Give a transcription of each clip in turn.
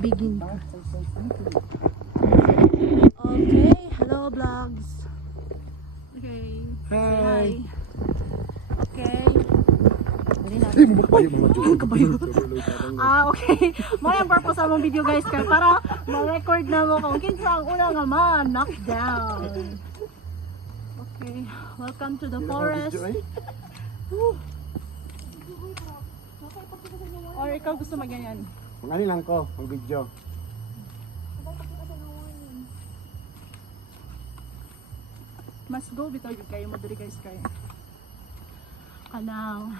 Ibigin ka. Okay, hello vlogs. Okay. Say hi. Okay. Okay. Mo yung purpose sa mong video guys kay para ma-record na mo kung kinsa ang una nga knockdown. Okay, welcome to the forest. Or ikaw gusto magganyan? Ano lang ko, ang video. Mas go bitaw gyud kayo mo diri guys kay kanang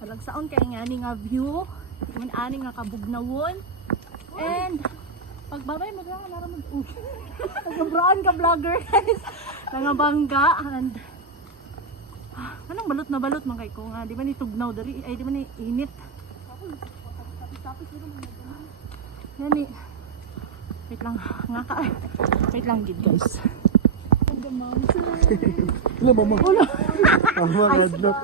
palagsaon kay nga ani nga view, kun ani nga kabugnawon. And pagbabay mo lang naramod. Nagabraan ka vlogger guys. Nangabangga and anong balot na balot man kay ko nga di ba ni tugnaw diri ay di ba ni init. Yani. Wait lang, nga ka. Wait lang gid guys. Wala mama. Wala. Mama gadlok.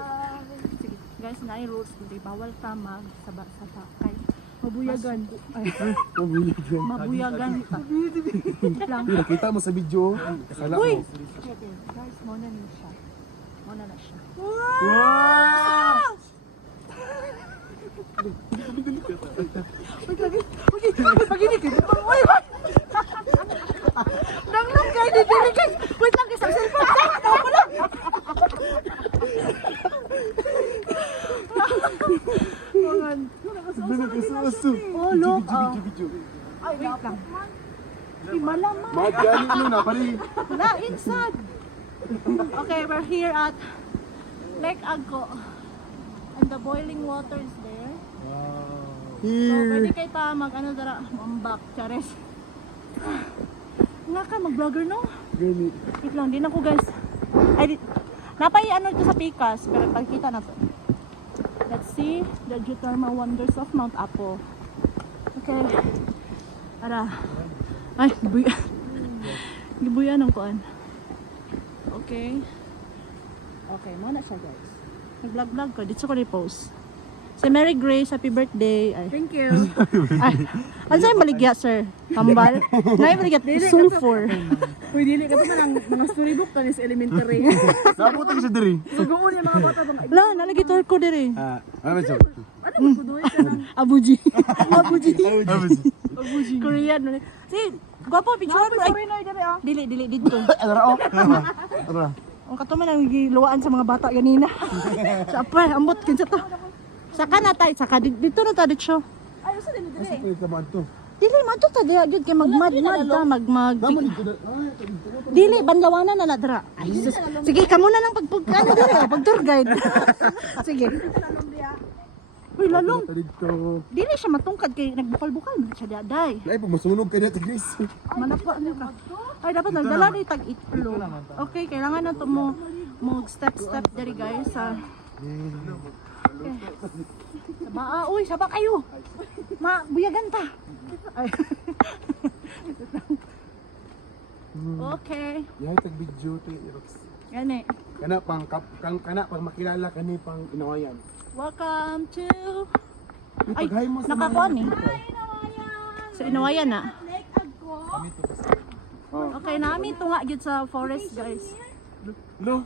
Sige, guys, naay rules dili bawal ta magsaba-saba kay mabuyagan. Ay, Mabuyagan. mabuyagan ta. Wait lang. Nakita mo sa video, kasala Uy. mo. Guys, mo na ni siya. Mo na siya. Wow! Pag-ini ka. Uy, wait. Nang kay dili guys. Wait lang sa cellphone. Tawa ko lang. Mangan. Oh, look. Ay, wait lang. Di malaman. Magyani mo na pare. Wala, inside. Okay, we're here at Lake Agco. And the boiling water is there. So, pwede kayo ta mag-ano dara, mambak, chares. Nga ka, mag-vlogger no? Gani. Wait lang, din ako guys. Ay, napay ano ito sa Picas, pero pagkita na to. Let's see the geothermal wonders of Mount Apo. Okay. Tara. Ay, gibuya. Gibuya ng kuan. Okay. Okay, muna siya guys. Nag-vlog ko, dito ko ni-post. Si Mary Grace, happy birthday. Ay. Thank you. Ay, ano sa'yo maligya, sir? Kambal? Ngayon maligya, sulfur. Uy, dili ka pa ng mga storybook ka sa elementary. Sabo tayo sa diri. Sugoon yung mga bata bang Wala, nalagitor ko diri. Ano ba 'to? ano mo kuduhay ka ng Abuji. Abuji. Abuji. Korean. Si, gwapo, picture mo. Ay, Foreigner diri ah. dili, dito. Ara oh. Ara. Ang katuman ang giluwaan sa mga bata ganina. Sa apa, ambot kinsa to. Saka na tayo, saka dito na tayo dito. Ay, usa din diri. Ay kaman to. Dili man to ta diya jud kay magmad ta magmag. Naman dito. Ay, dito. Dili banlawanan na dra. Ay sus. Sige, kamo na lang ano diri, pag tour guide. Sige. Uy, lalong. Dito. Dili siya matungkad kay nagbukal-bukal man siya daday. Ay pag masunog ka dito, Chris. Manapa ano ka. Ay dapat nagdala ni tag itlo. Okay, kailangan na to mo step diri guys sa Saba, uy, saba kayo. Buyagan ta. Ay. Okay. Yahay tag video ti Rox. Gani. Kana pang kana pag makilala kani pang inawayan. Welcome to Ay, Paghay mo sa nakakuan eh. Sa Inawayan na. Oh. Okay, nami tunga gyud sa forest, guys. No.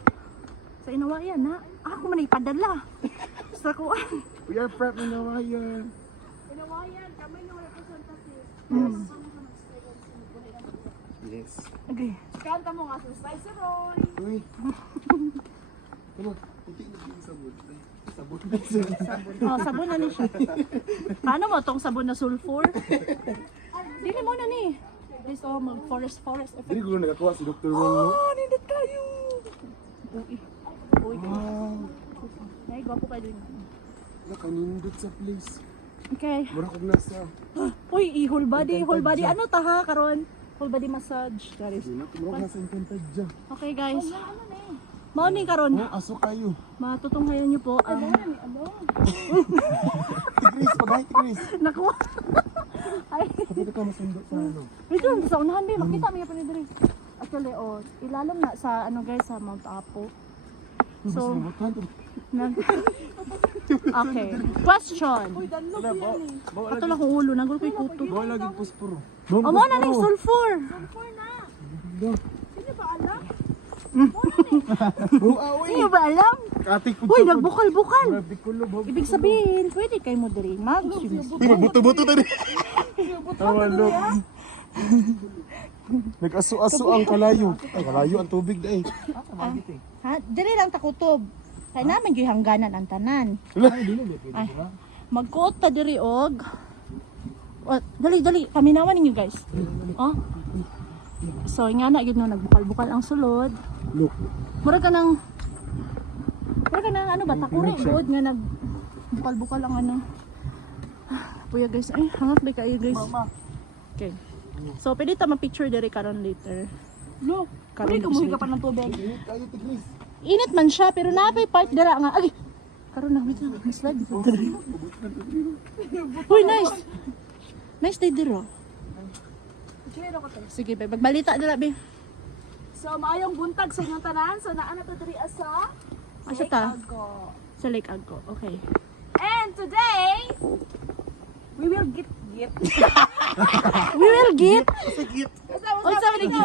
Sa Inawayan na. Ako man ipadala. Sa kuan. We are prep inawayan. Inawayan, kami yung representative. Yes. Okay. Kanta mo nga sa Spicy Roy. Uy. Ano? Puti na yung sabon. Sabon. Oh, sabon na ni siya. Paano mo tong sabon na sulfur? Dili mo na ni. This all mag forest effect. Dili ko nagakuha si Dr. Wong. No? Oh, nindot kayo. Uy. Uy. Wow. Nay, gwapo kayo din. Nakanindot sa place. Okay. Mura kog nasa. Uy, whole body. Ano ta ha karon? Whole body massage, guys. Mura nasa intentad dyan. Okay, guys. Morning karon. Oh, aso kayo. Matutunghayan niyo po ang Chris, paghay Chris. Naku. Ay, Kapit ka masundo sa ano. wait lang sa unahan din makita mo pa ni diri. Actually, oh, ilalom na sa ano guys sa Mount Apo. So, okay. Question. Ato lang kong ulo, nagul ko ikuto. Bawa lagi puspuro. O mo na ning sulfur. Hindi ba alam? Katik po. Uy, nagbukal-bukal. Grabe ko lob. Ibig sabihin, pwede kayo mo diri mag-swim. Buto-buto tadi. Tawa lob. Nag-aso-aso ang kalayo. Ay, kalayo ang tubig dai. Ha? Diri lang takutob. Kaya namin gyud hangganan ang tanan. Ay, magkuot ta diri og. Oh, dali, paminawan ninyo guys. Oh. So, nga na gyud no nagbukal-bukal ang sulod. Look. Mura ka nang ano ba takuri good nga nagbukal-bukal ang ano. Puya guys, ay hangat ba kayo guys. Okay. So, pwede ta ma-picture diri karon later. Look, Karon kumuhi ka pa ng tubig. Tayo tigris. Init man siya pero napay part dira nga. Ay. Karon na wait lang, may slide dito. Uy, nice. Nice day dira. Sige, be, magbalita dira be. So, maayong buntag sa inyong tanan. So, naa na to diri sa Asa Lake ta? Agco. Sa Lake Agco. Okay. And today, we will get We will get. Sigit. Unsa man ni?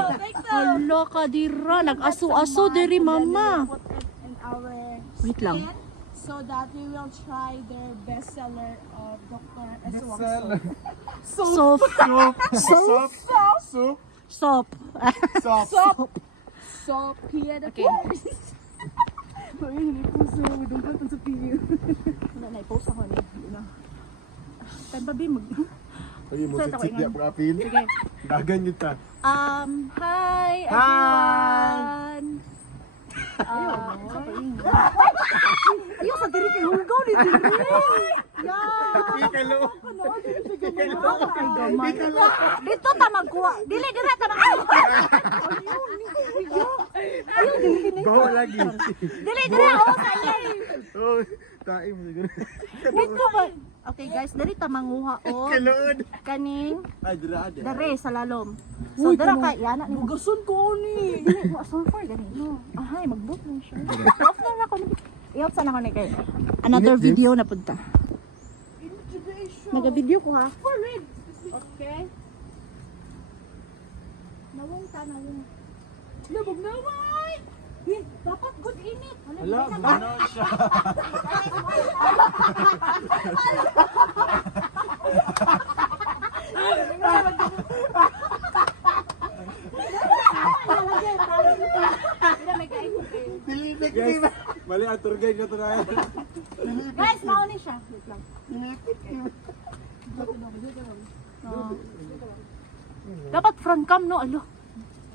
Hala ka dira, nag-aso-aso diri mama. Put it in our Wait lang. skin so that we will try their bestseller of Dr. Bestseller. Soap. Soup. Soup. Soap. Soup. So, Pia the Okay. Ayun, hindi po so. We don't want to Pia. Wala na, i-post ako ni. Time pa mag... Ay, mo Set ako sit ingon. di apil. Sige. Dagan yun ta. Hi everyone! Ayaw sa diri kay Hulgaw ni diri. Ikalo. Ay gamay. Dito ta magkuha. Dili dira ta magkuha. Ayaw dili. Bawa lagi. Dili dira ako sa live. Oh, taim siguro. Dito ba? Okay guys, dali ta manguha o Kalood. kaning Ay, dira. dare sa lalom. So dira kay yana ni Bugason ko ni. dili mo sulfur gani. Ahay magboot lang siya. Off na ako. I-off sana ko ni kay another video na punta. Naga-video ko ha. For real. Okay. Nawong ta nawong. Labog na way. Dapat good init. Hala, ano siya? Dilitik ni ba? Mali ang tour guide na to na. Guys, mauni siya. Wait lang. No. Dapat front cam no, alo.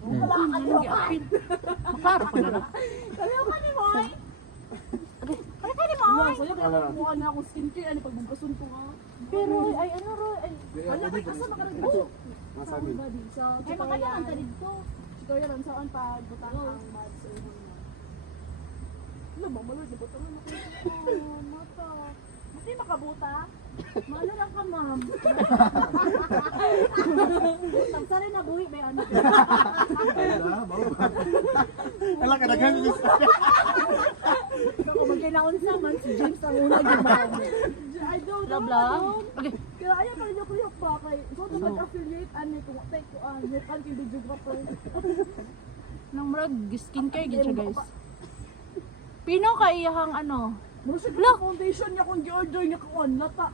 Makaro ko na. Kaya ka ni Moy. Ay, kani mo. Mukha na ako skincare. Ano pag bugason ko nga. Pero ay ano ro ay Ano ba asa makaragbo? Masabi. So, ay makanaman ta dito. tutorial on saan pag butang ang mads sa inyo na. Ano ba, malod na butang ako. Mata. Hindi makabuta. Maano lang ka, ma'am. Tagsari na buhi ba ano? Ala ka daghan ni. Kung magkinaunsa man si James ang una gumamit. I don't Blah know. blah. Okay. Kaya ayaw pa rin yung pa kay. So, ito mag-affiliate, ano, kung watay ko, net ang videographer. Nang murag skincare gid siya guys. Pino ka iyahang ano? Muro siya foundation niya kung gi-order niya kung nata.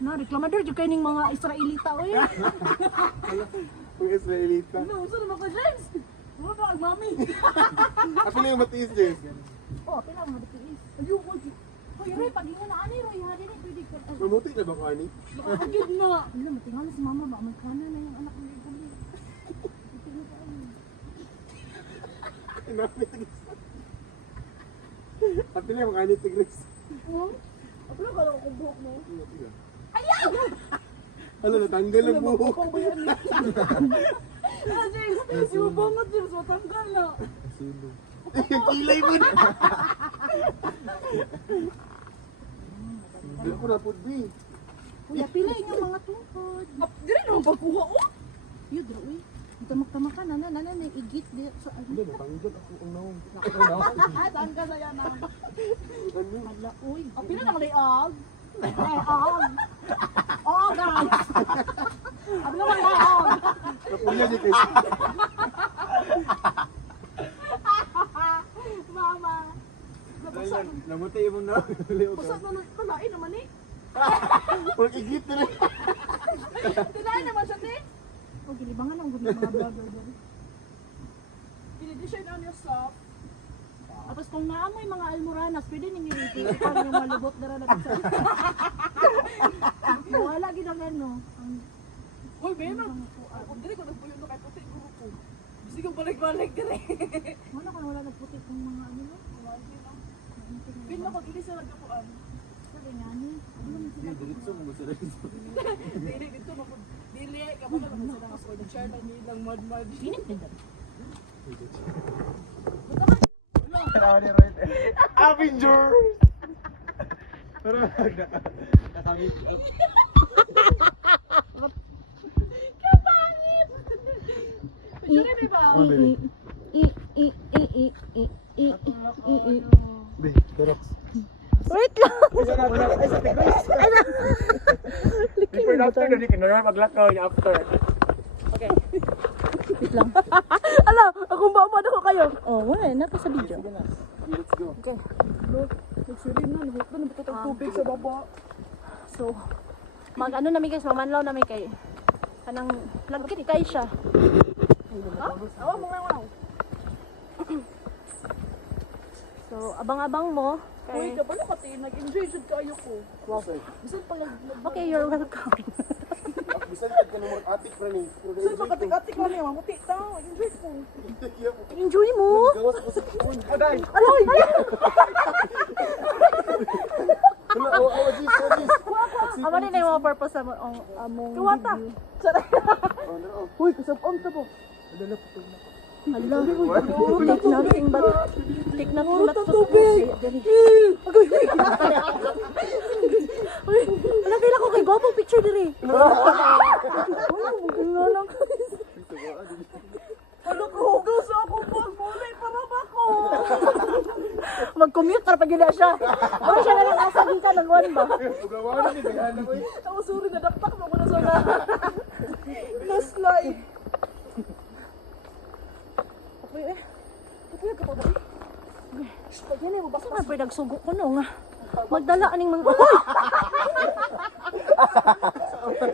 Na reklamador jud kay ning mga Israelita oy. Ang Israelita. Ano, uso naman ka, James? Muro ba ang mami? Ako na yung matiis, James. Oh, pila mo ditiis. Ayoko, Hoy, Roy, pag ingon na ani Roy, ha dili pwede ka. Mamuti na ba ko, ani? nakakagid na. Wala matingal si mama ba magkana na yung anak ni Gabi. Pati na yung mga anit tigris. Ako lang kala ko buhok mo. Ayaw! Hala, natanggal ang buhok. Pang bayan niya. Ah, James, yung bangot, James, matanggal na. Yung kilay mo na. Hindi ko na po, B. Kuya, pila yung mga tungkod. Dili naman pagkuha, oh. Yun, Roy. Tamak-tamak ka na, may igit di. So, Hindi, matanggal ako ang naong. Ah, saan ka sa'yo na? Hala, uy. Ang pina naman ay og. Og. Og, guys. Ang naman ay og. Kapunya niya kayo. Mama. Namuti mo na. Pusat na talain naman eh. Huwag igit na rin. Tinain naman siya, te. O, gilibangan ang mga vlogger dyan. Dinidisyon on yourself. Tapos kung naamoy mga almoranas, pwede nyo ipag yung malubot na rin natin sa... Wala ginagan, no? Uy, meron. Kung dili ko nagpuyo na kay puti ko ko. Sige kong balik-balik dire. Wala ka wala nagputik ng mga ano, no? Pin na pag ilis na nagkapuan. Sabi nga ni, ano naman sila? Diretso mo sa rin. Dili dito na po. Dili ka ba naman sa mga sword share na nilang mud. Init din dyan. Avengers! Pero nakakangit. Picture ni ba? Be, Dorox. Wait lang! Ay, sa tigres. Before and after, hindi kinaya maglakaw niya after. Okay. Wait lang. Ala, akong baumad ako kayo. Oh, wala, naka sa video. Let's go. Okay. Nagsirin na, nahit na nabutot ang tubig sa baba. So, mag-ano namin guys, mamanlaw namin kay kanang lagkit kay siya. Ha? Awa mo nga. So, abang-abang mo. Uy, Kay... kabalo ka tin, nag-enjoy jud kayo ko. Wow. Bisan pa lang. Okay, you're welcome. Bisan ka ka nung atik pa ni. Saan pa katik-atik lang niya, mamuti ta. Enjoy ko. Enjoy mo! Gawas ko sa kikun. Aday! Aloy! Wala, awa, Jis, Jis. Amo din na yung mga purpose sa among Kawata. video. Saray. Oh, Uy, kasabon ta po. Dala po tayo na. Hala, take nothing but to tubig. Uy, wala pila ko kay gwapong picture diri. Wala mo lang. Ano ko hugas ako pag mulay para ba ko? Mag-commute para pag yun siya. Ano siya na lang asagin ka ng one ba? Ugawa ni Gayana ko eh. Ako suri na dakpak mo na sa na. Last life. Uy, eh. Kapag ka pa ba? Pag yan eh, mabasa Saan pwede nagsugo ko no nga? Magdala aning mga... Uy!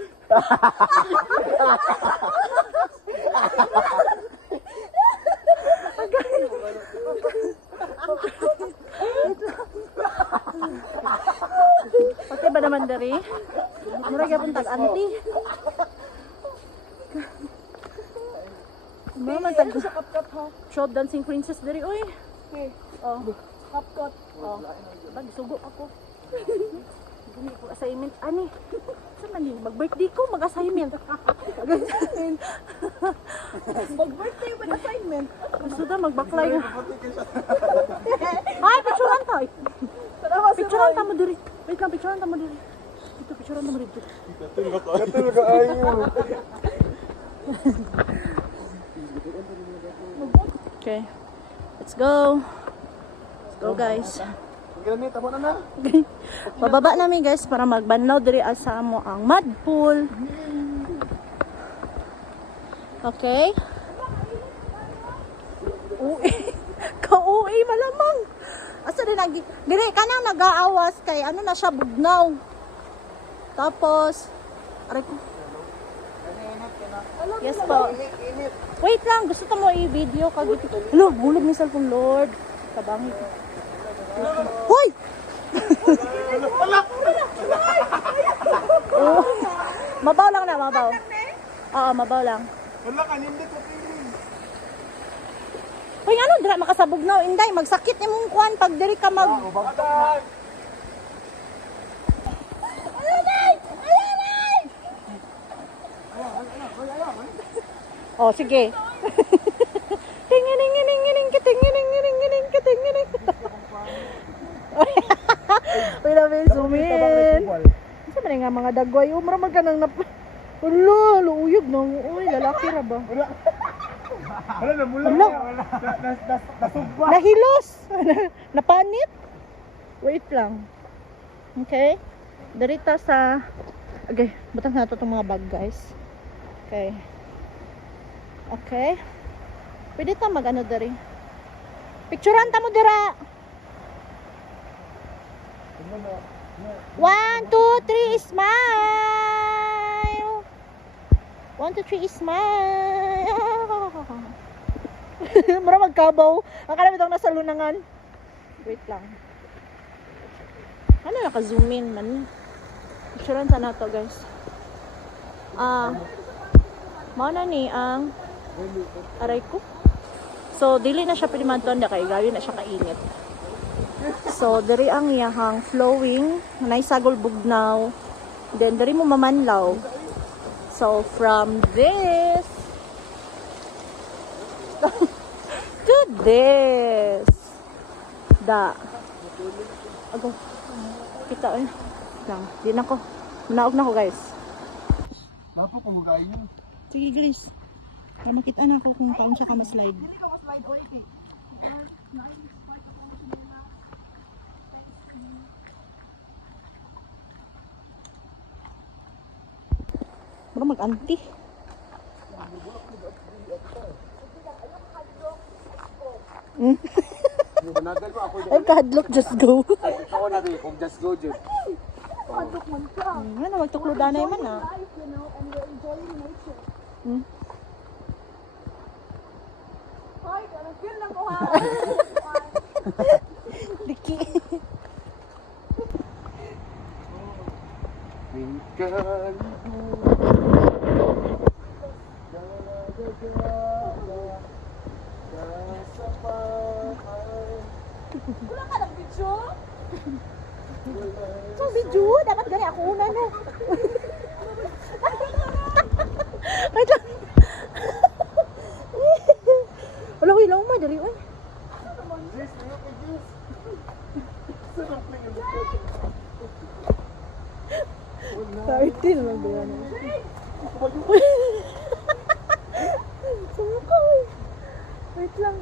Pati ba naman dari? Mura gyapon tag-anti. Mura man tag sa kapkat ha. shop dancing princess dari oy. Okay. Oh, Kapkat. oh. Bag sugo ako. Gumi ko assignment ani. Sa man yun? Mag-birthday ko, mag-assignment. Mag-birthday with assignment. Gusto na magbaklay nga. Ay, picturean ta. Tarawa si Picturean ta mo diri. Wait lang, picturean ta mo diri. Dito, picturean ta mo dito. Katul ka ayo. Okay. Let's go. Let's go guys. Ganit, tama na na. Bababa namin guys para magbanlaw diri asa mo ang mud pool. Okay. Uy. Kauwi malamang. Asa din diri kanang nag-aawas kay ano na siya bugnaw. Tapos aray ko. Yes po. Wait lang, gusto ko mo i-video kag ito. Hello, hulog ni cellphone Lord. Kabangi ko. Hoy! Oh, mabaw lang na, mabaw. Oo, mabaw lang. Wala ka, hindi ko piling. Hoy, ano, dira makasabog na. Inday, magsakit imong kuan pag diri ka mag... Aday! Oh, sige. Tingining kitingining kitingining. Uy, na may zoom in. Isa man nga mga dagway. Umra man ka nang Wala, luuyog na mo. Uy, lalaki ra ba? Wala na mula. Wala. Nasugba. Nahilos! Napanit? Wait lang. Okay? Darita sa... Okay, butang na ito itong mga bag, guys. Okay. Okay. Pwede ta mag-ano dari. Picturean ta mo dira. 1, 2, 3, smile! 1, 2, 3, smile! Mura magkabaw. Akala mo itong nasa lunangan. Wait lang. Ano naka-zoom in man? Picturean sa nato, guys. Mauna ni ang aray ko. So, dili na siya pwede manton kay gawi na siya kainit. So, diri ang iyahang flowing, naisagol bugnaw. Then, diri mo mamanlaw. So, from this to this. Ago. Kita lang. Di na ko. Manaog na ko, guys. Dapat kung magayon. Sige, guys. Para makita na ako kung paano siya ka ma-slide. Bro, mag-anti. Managal pa ako. Ay, kahadlok, just go. Ako na rin, kung just go, Jud. Ano, magtukludanay man ah. You know, and we're enjoying nature. Hoy, feel lang ko ha. Diki. Kulang ka ng video? So, video, dapat gani ako una, no? Wait lang. Wala, huy, lang madali, uy. Party naman ba yan? Sumuka, uy. Wait lang.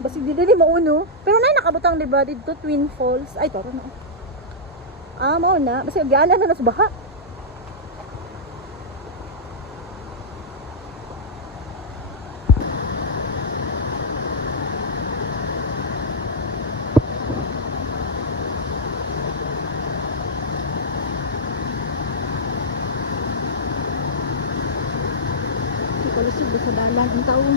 Basig di dali mauno. Pero na nakabutang diba dito Twin Falls. Ay toro na. Mao na. Basta giala na nas baha. Lusog sa dalan ang taon.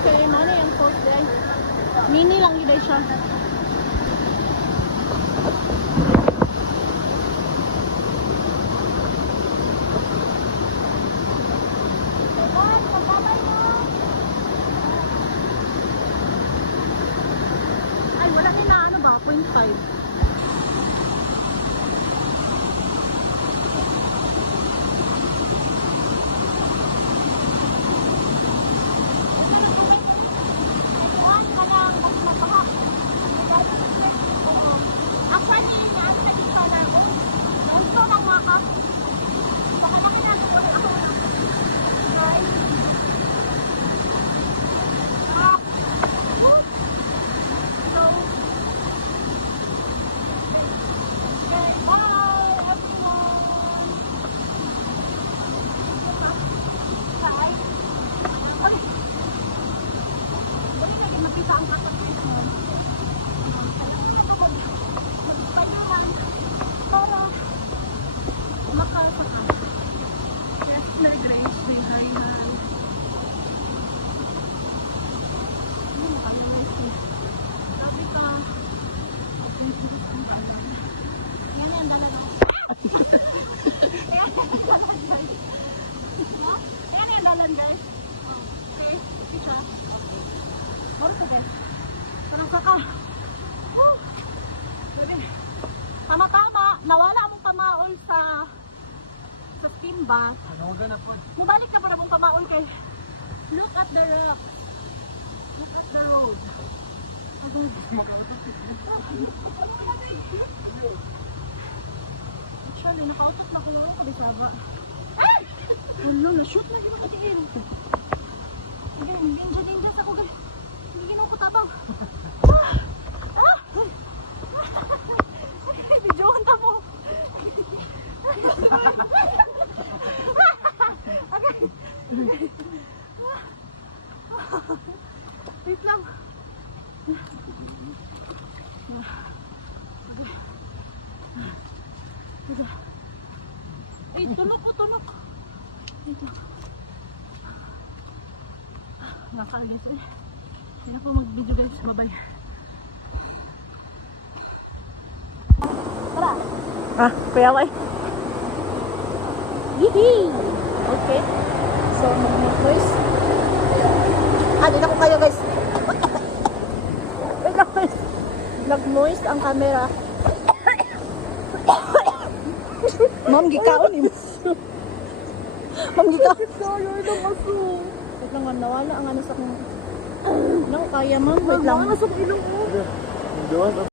Okay, mana yung post day? Mini lang yun siya. Ay, wala din na ano ba? 0.5. Tama-tama, nawala mong pamaol sa steam bath. Ano ganap po? Mubalik na pa na mong pamaol kay look at the rock. Look at the road. Actually, nakautot na ko lang ako sa ba. Ay! Hello, na-shoot na yun ako diin. Okay, danger ako guys. Hindi ginawa ko tabang. Videohan ka mo. Wait lang. Ay, tulog po, tulog. Ito. Nakaalis eh. Kaya po mag-video guys. Bye-bye. Tara. Ah, kuya Wai. Yee! Okay. So, mag-noise. Dito ko kayo guys. Wait lang guys. Nag-noise ang camera. Ma'am, gikaon eh. Ma'am, gikaon. Wait lang, nawala ang ano sa kong... Ano, kaya ma'am. Wait lang. Hindi